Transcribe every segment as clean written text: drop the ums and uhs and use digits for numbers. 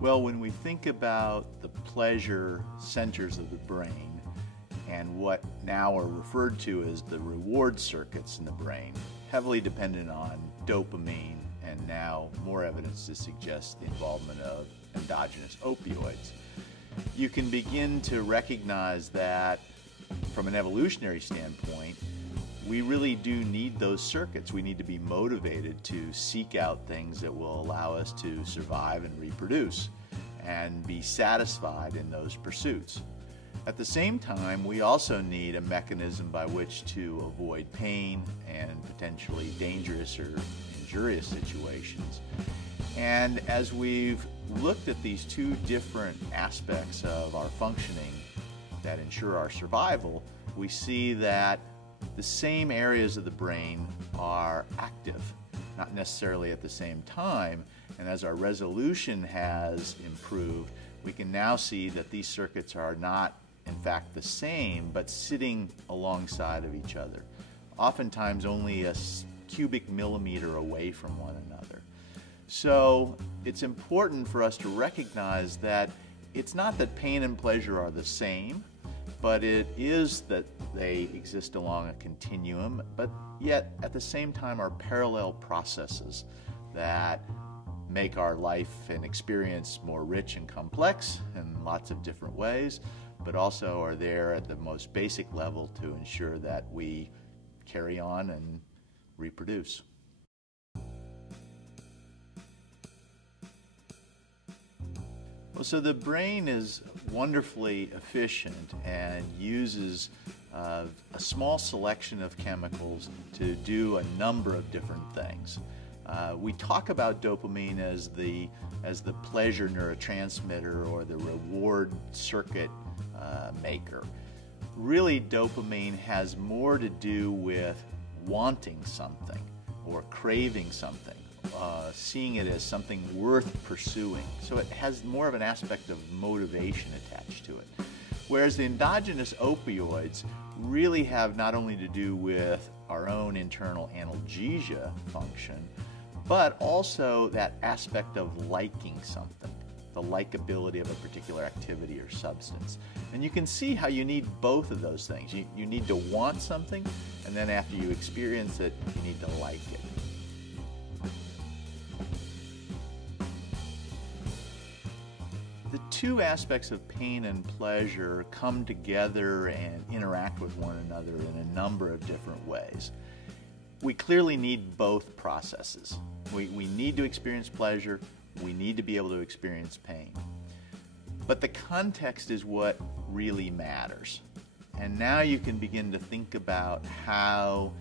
Well, when we think about the pleasure centers of the brain and what now are referred to as the reward circuits in the brain, heavily dependent on dopamine and now more evidence to suggest the involvement of endogenous opioids, you can begin to recognize that from an evolutionary standpoint, we really do need those circuits. We need to be motivated to seek out things that will allow us to survive and reproduce and be satisfied in those pursuits. At the same time, we also need a mechanism by which to avoid pain and potentially dangerous or injurious situations. And as we've looked at these two different aspects of our functioning that ensure our survival, we see that the same areas of the brain are active, not necessarily at the same time. And as our resolution has improved, we can now see that these circuits are not, in fact, the same, but sitting alongside of each other, oftentimes only a cubic millimeter away from one another. So it's important for us to recognize that it's not that pain and pleasure are the same, but it is that they exist along a continuum, but yet at the same time are parallel processes that make our life and experience more rich and complex in lots of different ways, but also are there at the most basic level to ensure that we carry on and reproduce. Well, so the brain is wonderfully efficient and uses a small selection of chemicals to do a number of different things. We talk about dopamine as the pleasure neurotransmitter or the reward circuit maker. Really, dopamine has more to do with wanting something or craving something, seeing it as something worth pursuing. So it has more of an aspect of motivation attached to it. Whereas the endogenous opioids really have not only to do with our own internal analgesia function, but also that aspect of liking something, the likability of a particular activity or substance. And you can see how you need both of those things. You need to want something, and then after you experience it, you need to like it. The two aspects of pain and pleasure come together and interact with one another in a number of different ways. We clearly need both processes. We need to experience pleasure, we need to be able to experience pain. But the context is what really matters. And now you can begin to think about how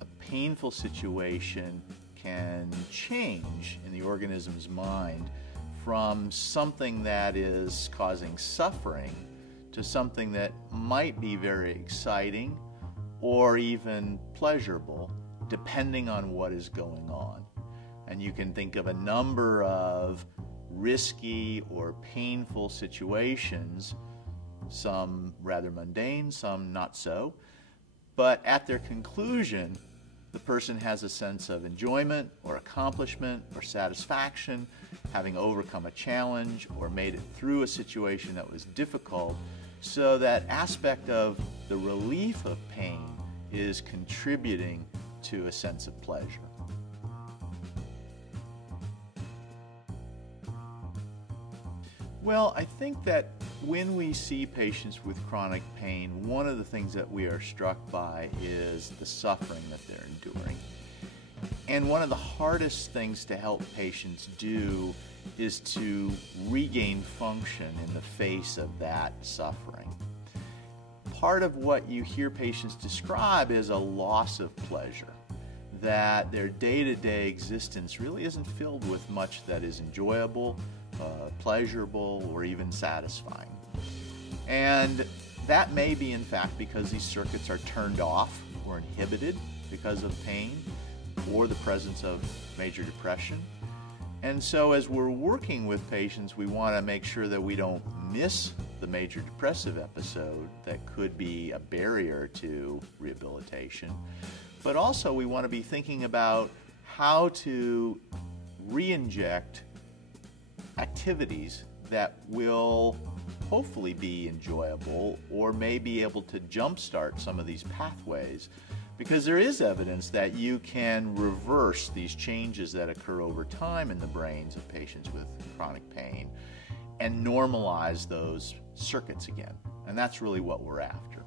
a painful situation can change in the organism's mind from something that is causing suffering to something that might be very exciting or even pleasurable, depending on what is going on. And you can think of a number of risky or painful situations, some rather mundane, some not so, but at their conclusion, the person has a sense of enjoyment or accomplishment or satisfaction, having overcome a challenge or made it through a situation that was difficult. So that aspect of the relief of pain is contributing to a sense of pleasure. Well, I think that when we see patients with chronic pain, one of the things that we are struck by is the suffering that they're enduring. And one of the hardest things to help patients do is to regain function in the face of that suffering. Part of what you hear patients describe is a loss of pleasure, that their day-to-day existence really isn't filled with much that is enjoyable, pleasurable, or even satisfying. And that may be, in fact, because these circuits are turned off or inhibited because of pain or the presence of major depression. And so as we're working with patients, we want to make sure that we don't miss the major depressive episode that could be a barrier to rehabilitation. But also we want to be thinking about how to re-inject activities that will hopefully be enjoyable or may be able to jumpstart some of these pathways, because there is evidence that you can reverse these changes that occur over time in the brains of patients with chronic pain and normalize those circuits again. And that's really what we're after.